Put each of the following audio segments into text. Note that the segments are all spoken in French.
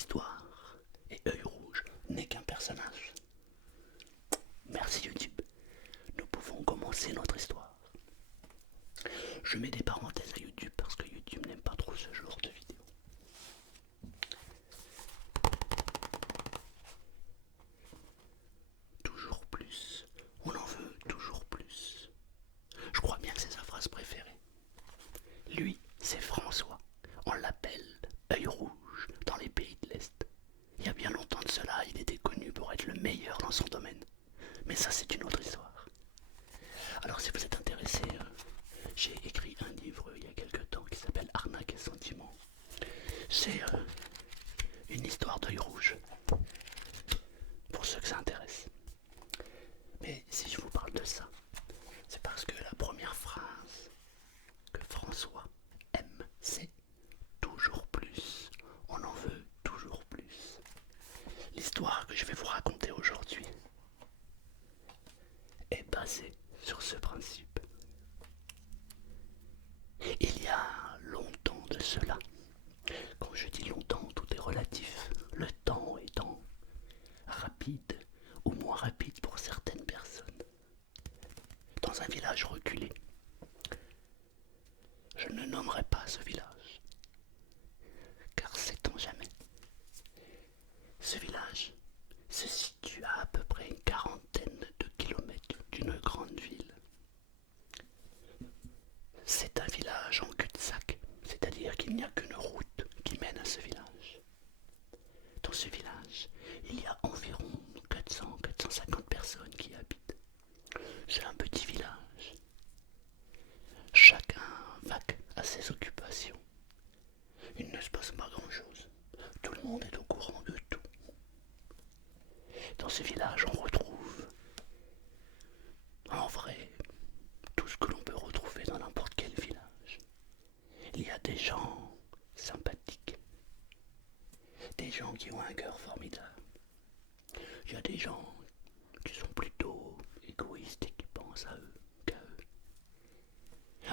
histoire. Et Œil Rouge n'est qu'un personnage. Merci YouTube. Nous pouvons commencer notre histoire. Je mets des parenthèses à YouTube parce que YouTube n'aime pas trop ce genre de vidéos. Toujours plus. On en veut toujours plus. Je crois bien que c'est sa phrase préférée. Lui, c'est François. On l'appelle Œil Rouge dans les pays de l'Est. Il y a bien longtemps de cela, il était connu pour être le meilleur dans son domaine. Mais ça, c'est une autre histoire. Alors si vous êtes intéressé, j'ai écrit un livre il y a quelque temps qui s'appelle Arnaque et Sentiments. C'est une histoire d'Œil Rouge, pour ceux que ça intéresse. Mais si je vous parle de ça, c'est parce que la première phrase que François aime, c'est toujours plus. On en veut toujours plus. L'histoire que je vais vous raconter aujourd'hui est basée sur ce principe. Il y a longtemps de cela, quand je dis longtemps, tout est relatif, le temps étant rapide ou moins rapide pour certaines personnes. Dans un village reculé, je ne nommerai pas ce village, car sait-on jamais. Ce village se situe à peu près une quarantaine de kilomètres d'une grande ville. C'est un village en cul-de-sac, c'est-à-dire qu'il n'y a qu'une route qui mène à ce village. Dans ce village, il y a environ 400-450 personnes qui y habitent. C'est un petit village. Chacun vaque à ses occupations. Il ne se passe pas grand-chose. Tout le monde est au courant de tout. Dans ce village, on retrouve, en vrai, tout ce que l'on peut retrouver dans n'importe quel village. Il y a des gens sympathiques, des gens qui ont un cœur formidable. Il y a des gens qui sont plutôt égoïstes et qui pensent à eux qu'à eux.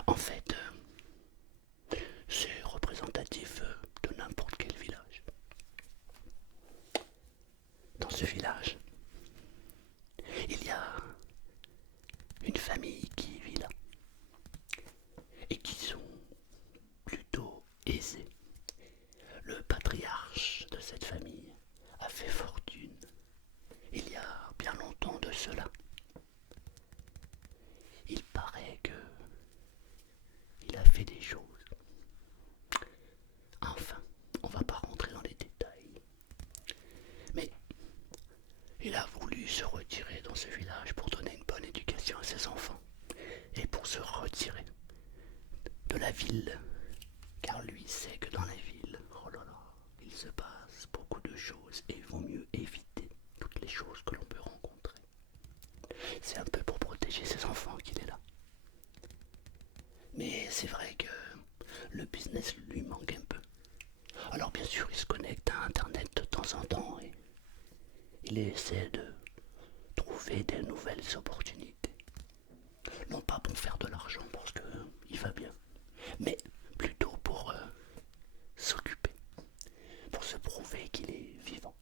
En fait, c'est représentatif de n'importe quel village. Dans ce village, il y a une famille qui vit là et qui sont plutôt aisés. Le patriarche de cette famille a fait fortune il y a bien longtemps de cela. Il paraît que il a fait des choses. Enfin, on va pas rentrer dans les détails. Mais il a voulu se retirer dans ce village pour donner une bonne éducation à ses enfants et pour se retirer de la ville, car lui sait que dans la ville, oh là là, il se passe beaucoup de choses et il vaut mieux éviter toutes les choses que l'on peut rencontrer. C'est un peu pour protéger ses enfants qu'il est là. Mais c'est vrai que le business lui manque un peu. Alors bien sûr, il se connecte à Internet de temps en temps et il essaie de trouver des nouvelles opportunités. Non pas pour faire de l'argent parce qu'il va bien, mais plutôt pour s'occuper, pour se prouver qu'il est vivant.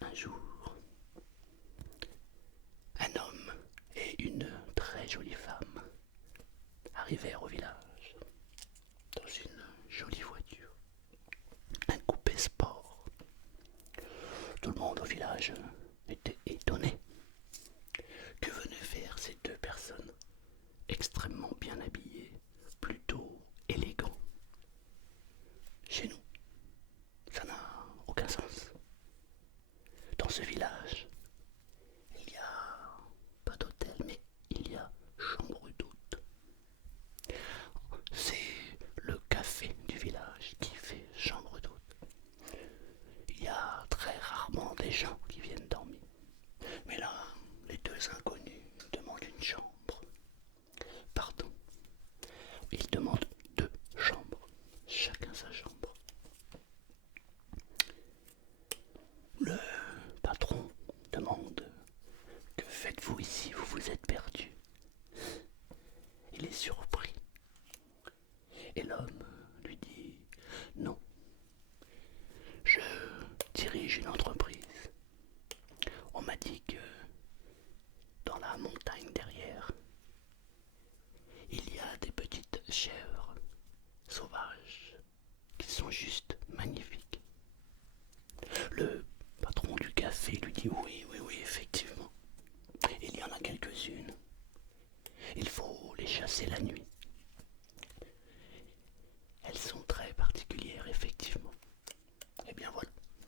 Un jour, un homme et une très jolie femme arrivèrent au village dans une jolie voiture, un coupé sport. Tout le monde au village était étonné. Que venaient faire ces deux personnes extrêmement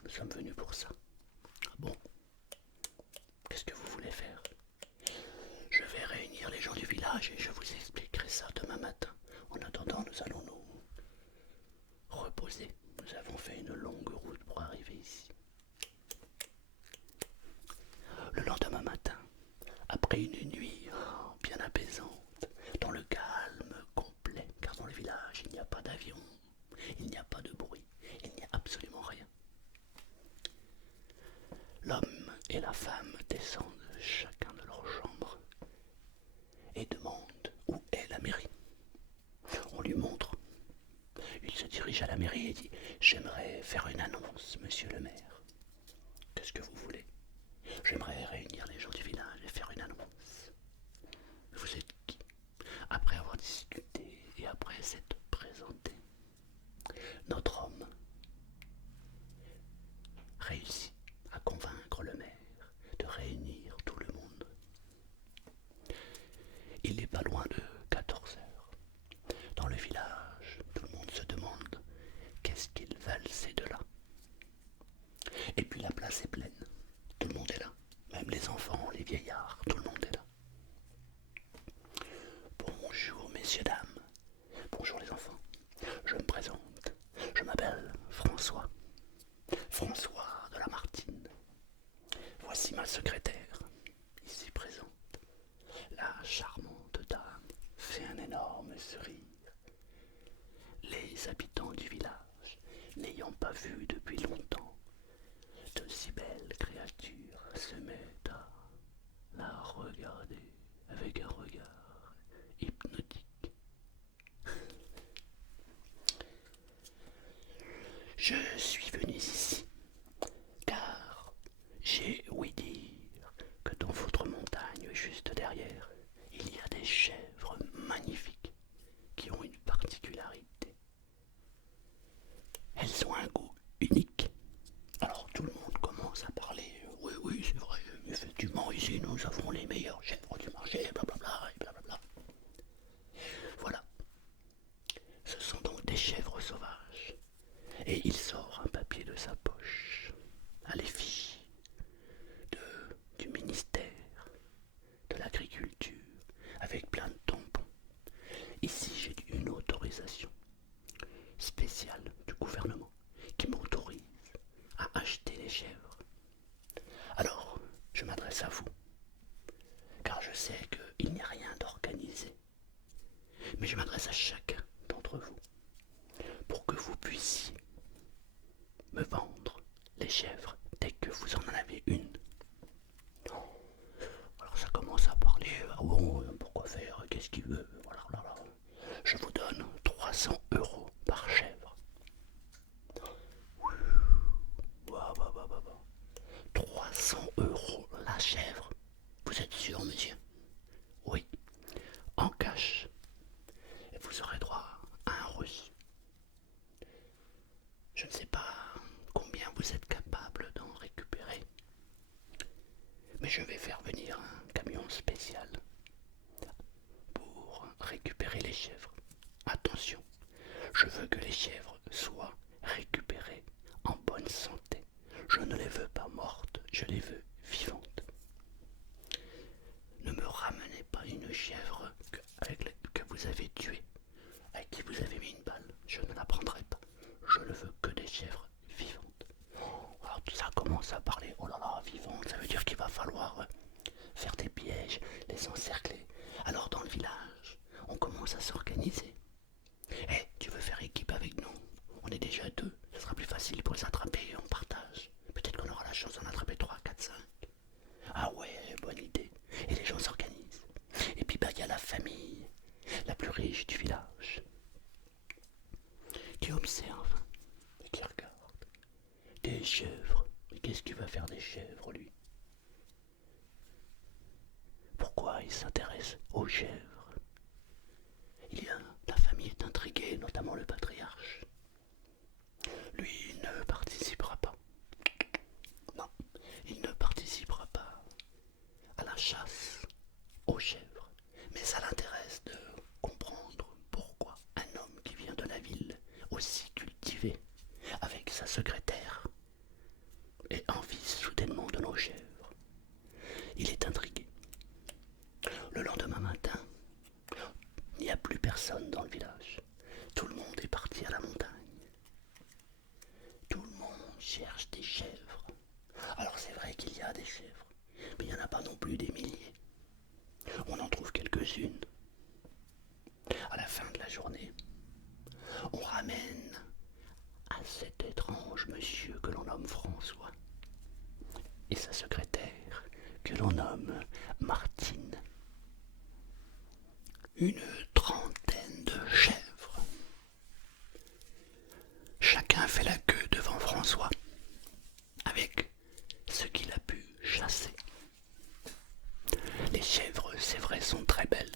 nous sommes venus pour ça. Bon, qu'est-ce que vous voulez faire? Je vais réunir les gens du village et je vous expliquerai ça demain matin. En attendant, nous allons nous reposer. Nous avons fait une longue route pour arriver ici. Le lendemain matin, après une nuit bien apaisante, dans le calme complet, car dans le village il n'y a pas d'avion, il n'y a pas de bruit, il n'y a absolument rien. L'homme et la femme descendent chacun de leur chambre et demandent où est la mairie. On lui montre. Il se dirige à la mairie et dit « J'aimerais faire une annonce, monsieur le maire. Qu'est-ce que vous voulez? J'aimerais réunir les gens du village et faire une annonce. » Vous êtes qui? Après avoir discuté et après s'être présenté, notre homme réussit à convaincre le maire de réunir tout le monde. Il n'est pas loin de 14 heures. Dans le village, tout le monde se demande qu'est-ce qu'ils veulent ces deux-là. Et puis la place est pleine. Tout le monde est là. Même les enfants, les vieillards, tout le monde est là. Bonjour messieurs, dames. Bonjour les enfants. Je me présente. Je m'appelle François. François de la Martine. Voici ma secrétaire, ici présente. La charmante dame fait un énorme sourire. Les habitants du village, n'ayant pas vu depuis longtemps de si belles créatures, se mettent à la regarder avec un regard hypnotique. Je suis venu ici car j'ai ouï dire que dans votre montagne juste derrière, il y a des chèvres magnifiques qui ont une particularité. Elles ont un goût unique. Alors tout le monde commence à parler. Oui, oui, c'est vrai, effectivement, ici nous avons les meilleures chèvres du marché, blablabla, et blablabla. Voilà. Ce sont donc des chèvres sauvages. Et il sort un papier de sa poche à l'effigie du ministère de l'Agriculture avec plein de tampons. Ici j'ai une autorisation spéciale du gouvernement qui m'autorise à acheter les chèvres. Alors, je m'adresse à vous, car je sais qu'il n'y a rien d'organisé. Mais je m'adresse à chacun d'entre vous pour que vous puissiez me vendre les chèvres dès que vous en avez une. Alors ça commence à parler, ah bon, pourquoi faire, qu'est-ce qu'il veut, voilà, voilà. Je vous donne 300 € par chèvre. 300 € la chèvre. Vous êtes sûr, monsieur? Oui, en cash. Et vous aurez droit à un reçu. Je ne sais pas combien vous êtes capable d'en récupérer, mais je vais faire venir un camion spécial pour récupérer les chèvres. Attention, je veux que les chèvres soient récupérées en bonne santé. Je ne les veux pas mortes, je les veux vivantes. Ne me ramenez pas une chèvre que vous avez tuée, avec qui vous avez mis une balle. Je ne la prendrai pas. Je ne veux que des chèvres vivantes. Alors tout ça commence à parler. Oh là là, vivantes, ça veut dire qu'il va falloir faire des pièges, les encercler. Alors dans le village, on commence à s'organiser. Eh, tu veux faire équipe avec nous? On est déjà deux, ce sera plus facile pour les attraper, on partage. Peut-être qu'on aura la chance d'en attraper 3, 4, 5. Ah ouais, bonne idée. Et les gens s'organisent. Et puis bah, y a la famille la plus riche du village qui observe et qui regarde. Des chèvres. Mais qu'est-ce qu'il va faire des chèvres, lui? Pourquoi il s'intéresse aux chèvres? La famille est intriguée, notamment le patriarche. Lui, il ne participera pas. Non, il ne participera pas à la chasse aux chèvres. Mais ça l'intéresse de comprendre pourquoi un homme qui vient de la ville, aussi cultivé, avec sa secrétaire, cherche des chèvres. Alors c'est vrai qu'il y a des chèvres, mais il n'y en a pas non plus des milliers. On en trouve quelques-unes. À la fin de la journée, on ramène à cet étrange monsieur que l'on nomme François et sa secrétaire que l'on nomme Martine une trentaine de chèvres. Chacun fait la queue devant François avec ce qu'il a pu chasser. Les chèvres, c'est vrai, sont très belles.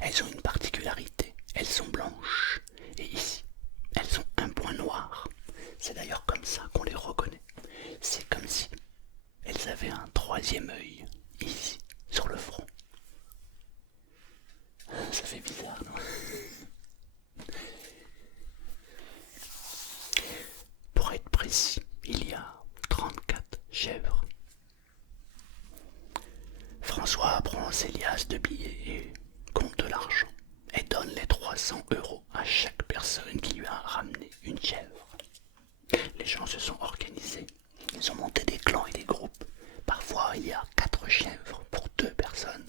Elles ont une particularité, elles sont blanches et ici, elles ont un point noir. C'est d'ailleurs comme ça qu'on les reconnaît. C'est comme si elles avaient un troisième œil ici, sur le front. Ça fait bizarre, non? Pour être précis, il y a 34 chèvres. François prend ses liasses de billets et compte de l'argent et donne les 300 € à chaque personne qui lui a ramené une chèvre. Les gens se sont organisés, ils ont monté des clans et des groupes. Parfois il y a 4 chèvres pour 2 personnes.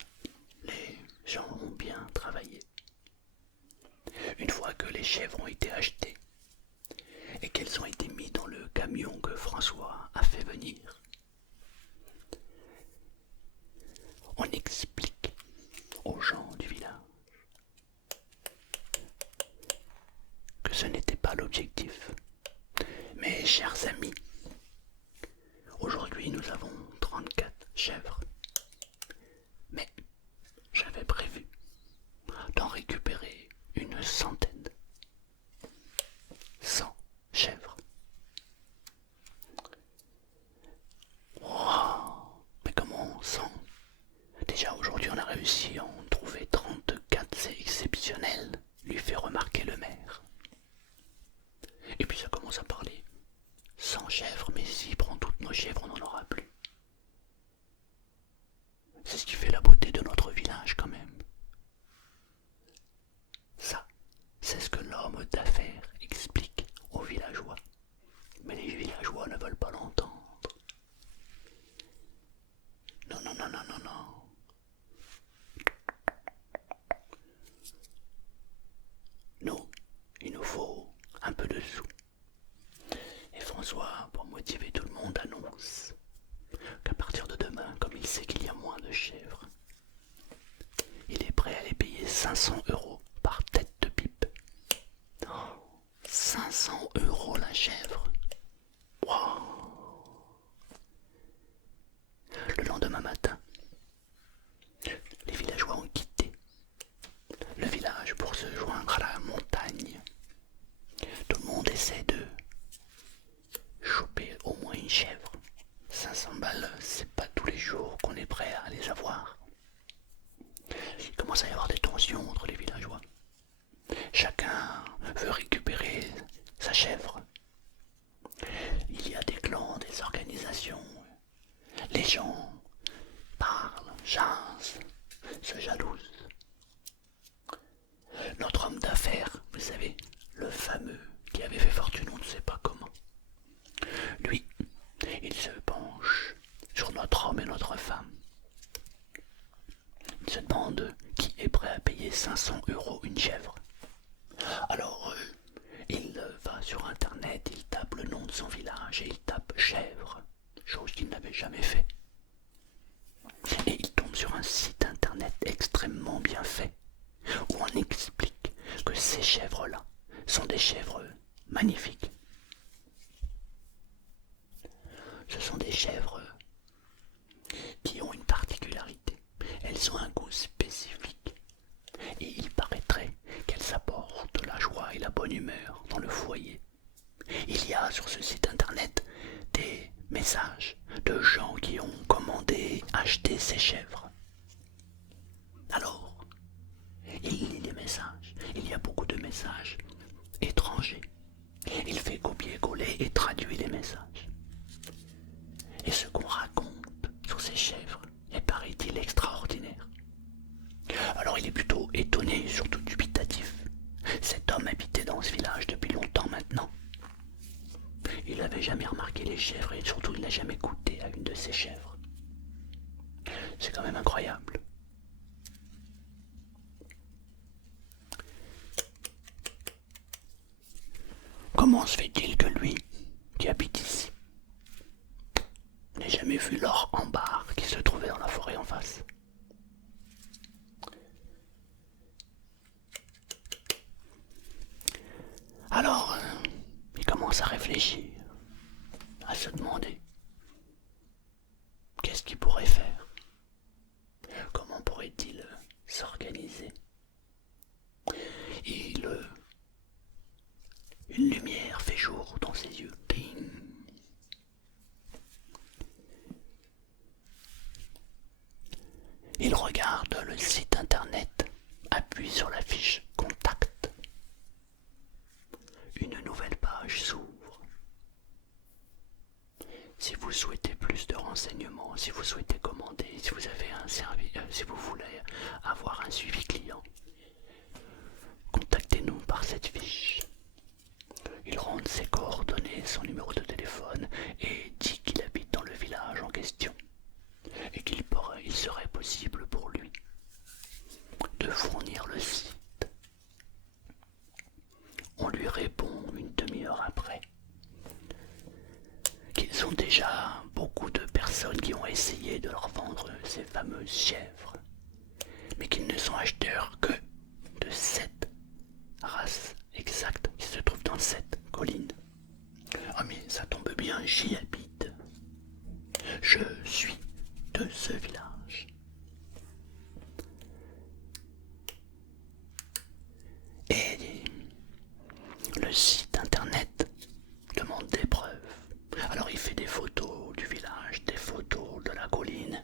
Les gens ont bien travaillé. Une fois que les chèvres ont été achetées et qu'elles ont été mises dans le camion que François a fait venir, on explique aux gens du village que ce n'était pas l'objectif. Mais chers amis, aujourd'hui nous avons 34 chèvres. Mais j'avais prévu d'en récupérer une centaine. 100 chèvres. Wow, mais comment 100? Déjà aujourd'hui on a réussi à en trouver 34, c'est exceptionnel, lui fait remarquer le maire. Et puis ça commence à parler. 100 chèvres, mais s'il prend toutes nos chèvres, on n'en aura plus. C'est ce qui fait la beauté de notre village quand même. Ça, c'est ce que l'homme d'affaires explique aux villageois. Mais les villageois ne veulent pas l'entendre. Non, non, non, non, non, non. Nous, il nous faut un peu de sous. Et François, pour motiver tout le monde, annonce qu'à partir de demain, comme il sait qu'il y a moins de chèvres, il est prêt à les payer 500 € par tête de pipe. Oh, 500 € la chèvre. Wow. Le lendemain matin, les villageois ont quitté le village pour se joindre à la montagne. Tout le monde essaie de choper au moins une chèvre. 500 balles, c'est pas tous les jours qu'on est prêt à les avoir. Il commence à y avoir des tensions entre les villageois. Chacun veut récupérer sa chèvre. Il y a des clans, des organisations. Les gens parlent, jasent, se jalousent. Notre homme d'affaires, vous savez, le fameux qui avait fait fortune on ne sait pas comment, lui, il se penche sur notre homme et notre femme. Il se demande qui est prêt à payer 500 € une chèvre. Alors, il va sur internet, il tape le nom de son village et il tape chèvre, chose qu'il n'avait jamais fait. Et il tombe sur un site internet extrêmement bien fait, où on explique que ces chèvres-là sont des chèvres magnifiques. Ce sont des chèvres qui ont une particularité. Elles ont un goût spécifique. Et il paraîtrait qu'elles apportent la joie et la bonne humeur dans le foyer. Il y a sur ce site internet des messages de gens qui ont commandé, acheté ces chèvres. Alors, il lit les messages. Il y a beaucoup de messages étrangers. Il fait copier-coller et traduit les messages. Et ce qu'on raconte sur ces chèvres est, paraît-il, extraordinaire. Alors il est plutôt étonné, surtout dubitatif. Cet homme habitait dans ce village depuis longtemps maintenant. Il n'avait jamais remarqué remarqué les chèvres et surtout il n'a jamais goûté à une de ces chèvres. C'est quand même incroyable. Comment se fait-il que lui, qui habite ici, n'ait jamais vu l'or en barre qui se trouvait dans la forêt en face? Alors, il commence à réfléchir, à se demander qu'est-ce qu'il pourrait faire, comment pourrait-il s'organiser. Une lumière fait jour dans ses yeux. Ding. Il regarde le site internet, appuie sur la fiche Contact. Une nouvelle page s'ouvre. Si vous souhaitez plus de renseignements, si vous souhaitez commander, si vous avez un service, si vous voulez avoir un suivi client, contactez-nous par cette fiche. Il rentre ses coordonnées, son numéro de téléphone et dit qu'il habite dans le village en question et qu'il serait possible pour lui de fournir le site. On lui répond une demi-heure après qu'ils ont déjà beaucoup de personnes qui ont essayé de leur vendre ces fameuses chèvres, mais qu'ils ne sont acheteurs que de 7 races exactes qui se trouvent dans cette colline. Ah mais ça tombe bien, j'y habite. Je suis de ce village. Et le site internet demande des preuves. Alors il fait des photos du village, des photos de la colline,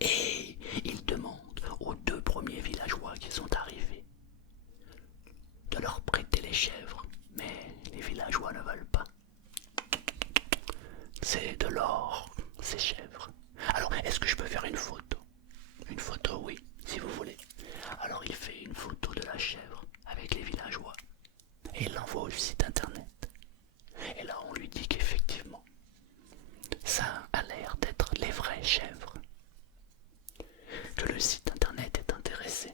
et il demande aux 2 premiers villageois qui sont arrivés de leur prêter les chèvres. Mais les villageois ne veulent pas. C'est de l'or, ces chèvres. Alors, est-ce que je peux faire une photo? Une photo, oui, si vous voulez. Alors il fait une photo de la chèvre avec les villageois et il l'envoie au site internet. Et là, on lui dit qu'effectivement, ça a l'air d'être les vraies chèvres. Que le site internet est intéressé.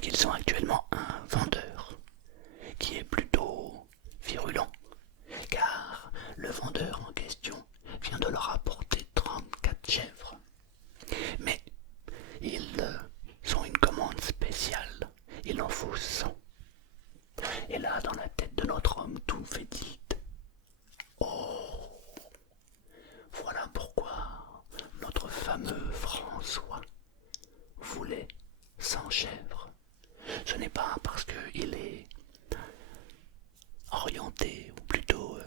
Qu'ils ont actuellement un vendeur qui est plutôt virulent, car le vendeur en question vient de leur apporter 34 chèvres. Mais ils ont une commande spéciale, il en faut 100. Et là, dans la tête de notre homme, tout fait tilt. Oh, voilà pourquoi notre fameux François voulait 100 chèvres. Ce n'est pas parce qu'il est orienté, ou plutôt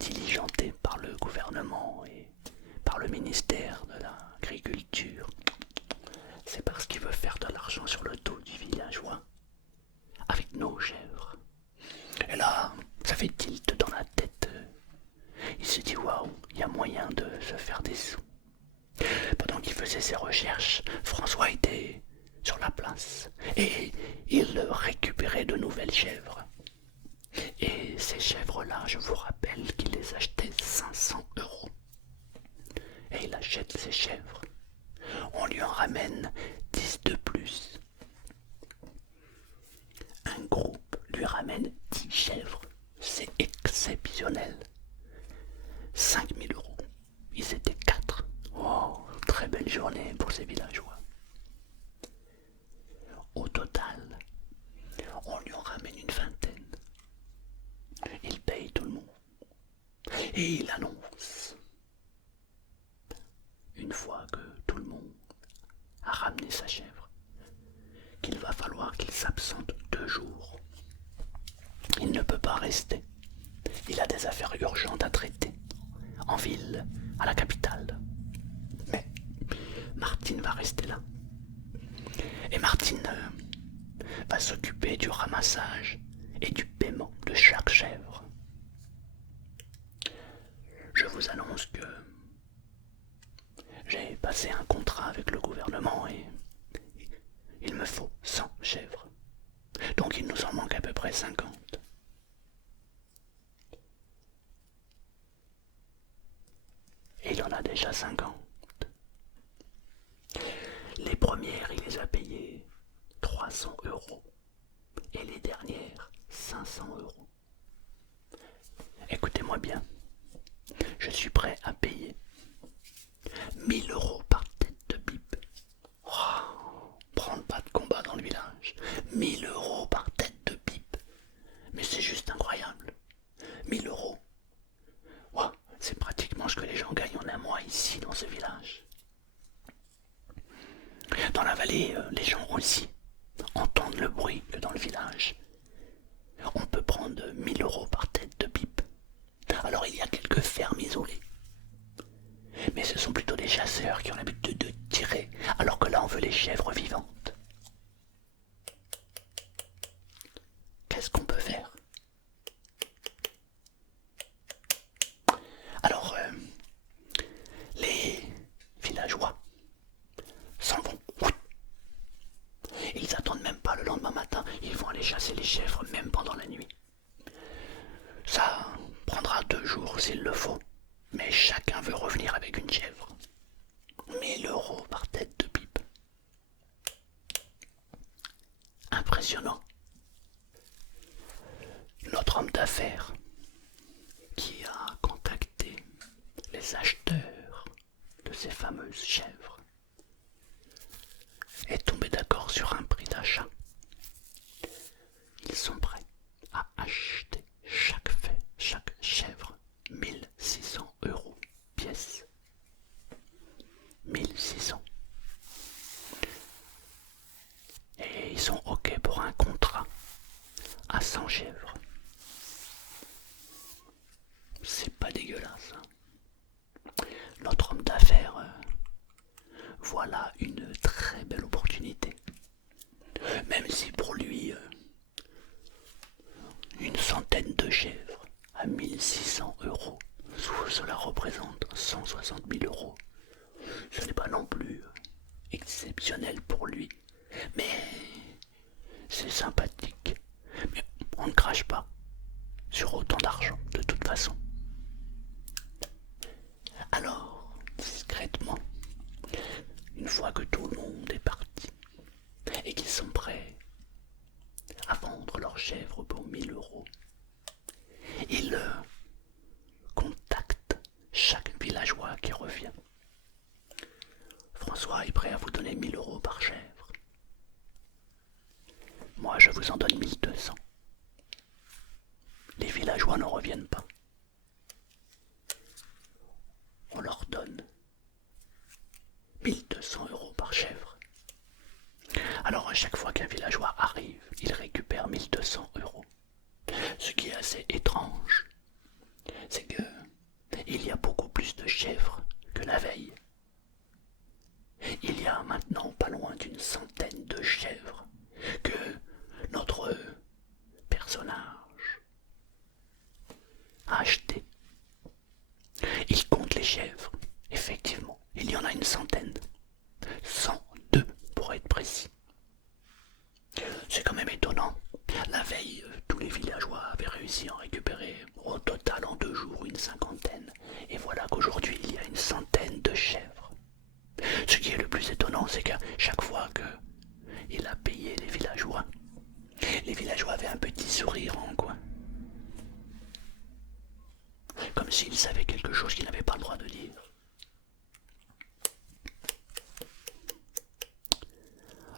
diligenté par le gouvernement et par le ministère de l'Agriculture. C'est parce qu'il veut faire de l'argent sur le dos du villageois avec nos chèvres. Et là, ça fait tilt dans la tête. Il se dit waouh, il y a moyen de se faire des sous. Pendant qu'il faisait ses recherches, François était sur la place et il récupérait de nouvelles chèvres. Et ces chèvres-là, je vous rappelle qu'il les achetait 500 €. Et il achète ces chèvres. On lui en ramène 10 de plus. Un groupe lui ramène 10 chèvres. C'est exceptionnel. 5 000 €. Ils étaient 4. Oh, très belle journée pour ces villageois. Au total, on lui en ramène une vingtaine. Il paye tout le monde. Et il annonce, une fois que tout le monde a ramené sa chèvre, qu'il va falloir qu'il s'absente 2 jours. Il ne peut pas rester. Il a des affaires urgentes à traiter, en ville, à la capitale. Mais Martine va rester là. Et Martine va s'occuper du ramassage et du paiement de chaque chèvre. Je vous annonce que j'ai passé un contrat avec le gouvernement et il me faut 100 chèvres. Donc il nous en manque à peu près 50. a déjà 50. Les premières, il les a payées 300 € et les dernières 500 €. Écoutez-moi bien, je suis prêt à payer 1000 € par tête de pipe. Prendre pas de combat dans le village. 1000 € par tête de pipe. Mais c'est juste incroyable. 1000 €. Wow, c'est pratiquement ce que les gens gagnent en un mois ici dans ce village. Dans la vallée, les gens aussi entendent le bruit que dans le village. On peut prendre 1000 € par tête de pipe. Alors il y a quelques fermes isolées. Mais ce sont plutôt des chasseurs qui ont l'habitude de tirer, alors que là on veut les chèvres vivantes. Qu'est-ce qu'on peut faire? Alors, les villageois s'en vont. Ils attendent même pas le lendemain matin, ils vont aller chasser les chèvres même pendant la nuit. Ça prendra 2 jours s'il le faut, mais chacun veut revenir avec une chèvre. 1000 € par tête de pipe. Impressionnant. Notre homme d'affaires qui a contacté les acheteurs de ces fameuses chèvres est tombé d'accord sur un prix d'achat. Ils sont prêts à acheter chaque chèvre 1600 € pièce. 1600. Et ils sont OK pour un contrat à 100 chèvres. C'est pas dégueulasse. Notre homme d'affaires voit là une très belle opportunité. Même si pour lui, une centaine de chèvres à 1600 €, cela représente 160 000 €. Ce n'est pas non plus exceptionnel pour lui, mais c'est sympathique. Mais on ne crache pas sur autant d'argent, de toute façon. Alors, discrètement, une fois que tout le monde est parti et qu'ils sont prêts à vendre leurs chèvres pour 1000 €, ils contactent chaque villageois qui revient. François est prêt à vous donner 1000 € par chèvre. Moi, je vous en donne 1200. Les villageois n'en reviennent pas. On leur donne 1200 € par chèvre. Alors à chaque fois qu'un villageois arrive, il récupère 1200 €. Ce qui est assez étrange, c'est que il y a beaucoup plus de chèvres que la veille. Il y a maintenant pas loin d'une centaine de chèvres que notre personnage a acheté. Il compte les chèvres. Effectivement, il y en a une centaine. 102 pour être précis. C'est quand même étonnant. La veille, tous les villageois avaient réussi à en récupérer au total en 2 jours une cinquantaine. Et voilà qu'aujourd'hui, il y a une centaine de chèvres. Ce qui est le plus étonnant, c'est qu'à chaque fois qu'il a payé les villageois avaient un petit sourire en coin. Comme s'ils savaient quelque chose qu'ils n'avaient pas le droit de dire.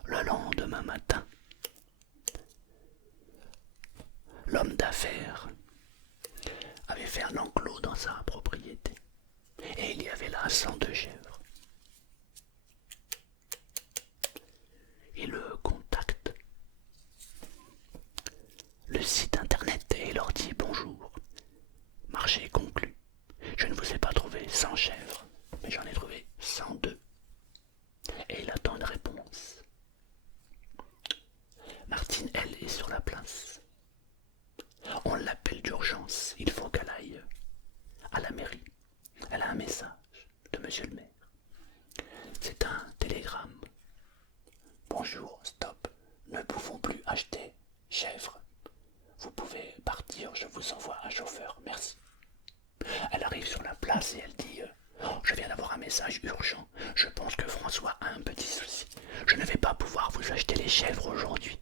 Le lendemain matin, l'homme d'affaires avait fait un enclos dans sa propriété. Et il y avait là 102 chèvres. Il contacte le site internet et leur dit bonjour. Marché conclu. Je ne vous ai pas trouvé 100 chèvres, mais j'en ai trouvé 102. Et il attend une réponse. Martine, elle, est sur la place. On l'appelle d'urgence. Il faut qu'elle aille à la mairie. Elle a un message de monsieur le maire. C'est un télégramme. Bonjour, stop. Ne pouvons plus acheter chèvres. Vous pouvez partir, je vous envoie un chauffeur, merci. Elle arrive sur la place et elle dit « Je viens d'avoir message urgent. Je pense que François a un petit souci. Je ne vais pas pouvoir vous acheter les chèvres aujourd'hui.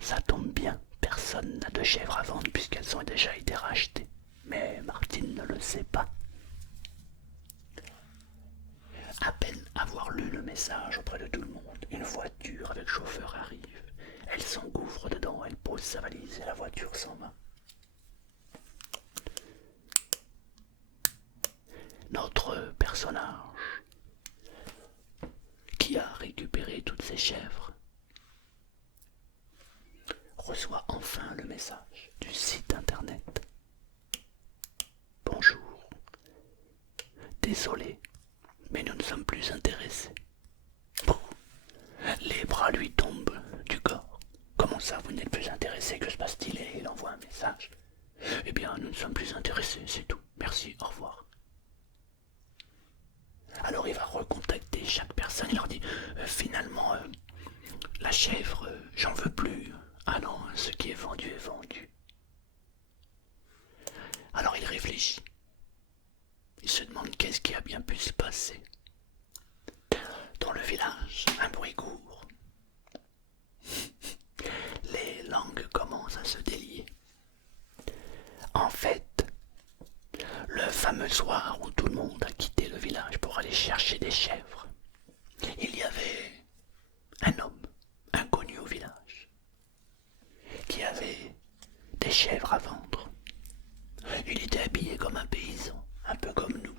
Ça tombe bien, personne n'a de chèvres à vendre puisqu'elles ont déjà été rachetées. Mais Martine ne le sait pas. À peine avoir lu le message auprès de tout le monde, une voiture avec chauffeur arrive. Elle s'engouffre dedans, elle pose sa valise et la voiture s'en va. Notre personnage, qui a récupéré toutes ses chèvres, reçoit enfin le message du site internet. Bonjour, désolé, mais nous ne sommes plus intéressés. Bon, les bras lui tombent du corps. Comment ça, vous n'êtes plus intéressé? Que se passe-t-il? Et il envoie un message. Eh bien, nous ne sommes plus intéressés, c'est tout. Merci, au revoir. Alors il va recontacter chaque personne, il leur dit finalement la chèvre, j'en veux plus. Ah non, ce qui est vendu est vendu. Alors il réfléchit. Il se demande qu'est-ce qui a bien pu se passer. Dans le village, un bruit court. Les langues commencent à se délier. En fait, le fameux soir où tout le monde a quitté le village pour aller chercher des chèvres, il y avait un homme inconnu au village qui avait des chèvres à vendre. Il était habillé comme un paysan, un peu comme nous.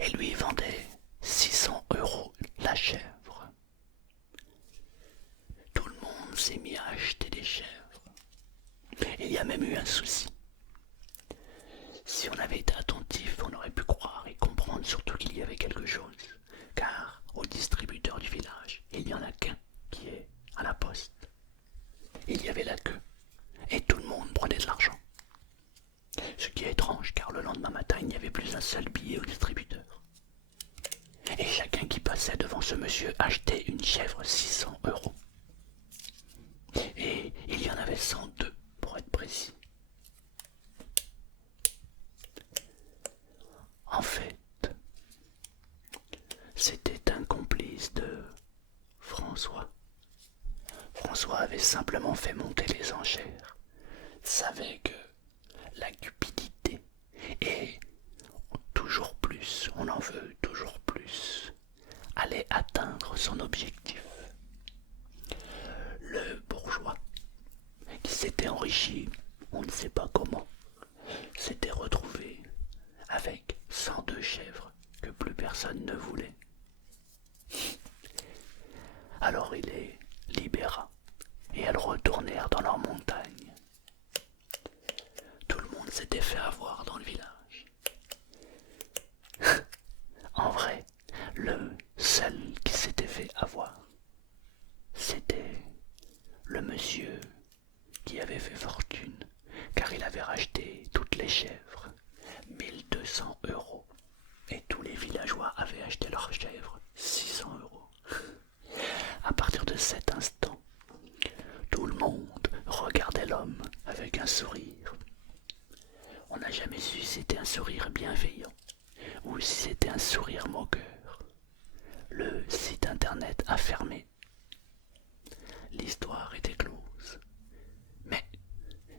Et lui vendait 600 € la chèvre. Tout le monde s'est mis à acheter des chèvres. Il y a même eu un souci. Si on avait été attentif, on aurait pu croire et comprendre surtout qu'il y avait quelque chose. Car au distributeur du village, il n'y en a qu'un qui est à la poste. Il y avait la queue et tout le monde prenait de l'argent. Ce qui est étrange car le lendemain matin, il n'y avait plus un seul billet au distributeur. Et chacun qui passait devant ce monsieur achetait une chèvre 600 €. Et il y en avait 102 pour être précis. En fait, c'était un complice de François. François avait simplement fait monter les enchères, savait que la cupidité et toujours plus, on en veut toujours plus, allait atteindre son objectif. Le bourgeois, qui s'était enrichi, on ne sait pas comment, s'était retrouvé avec 102 chèvres que plus personne ne voulait. Alors il les libéra et elles retournèrent dans leur montagne. Tout le monde s'était fait avoir dans le village. En vrai, le seul qui s'était fait avoir, c'était le monsieur qui avait fait fortune, car il avait racheté toutes les chèvres, 1200 €. Et tous les villageois avaient acheté leurs chèvres, 600 €. À partir de cet instant, tout le monde regardait l'homme avec un sourire. On n'a jamais su si c'était un sourire bienveillant ou si c'était un sourire moqueur. Le site internet a fermé. L'histoire était close. Mais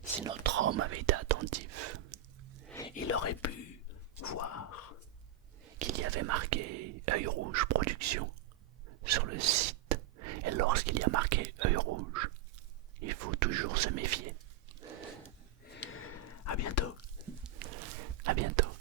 si notre homme avait été attentif, il aurait pu voir qu'il y avait marqué Œil Rouge Production sur le site. Et lorsqu'il y a marqué Œil Rouge, il faut toujours se méfier. À bientôt. À bientôt.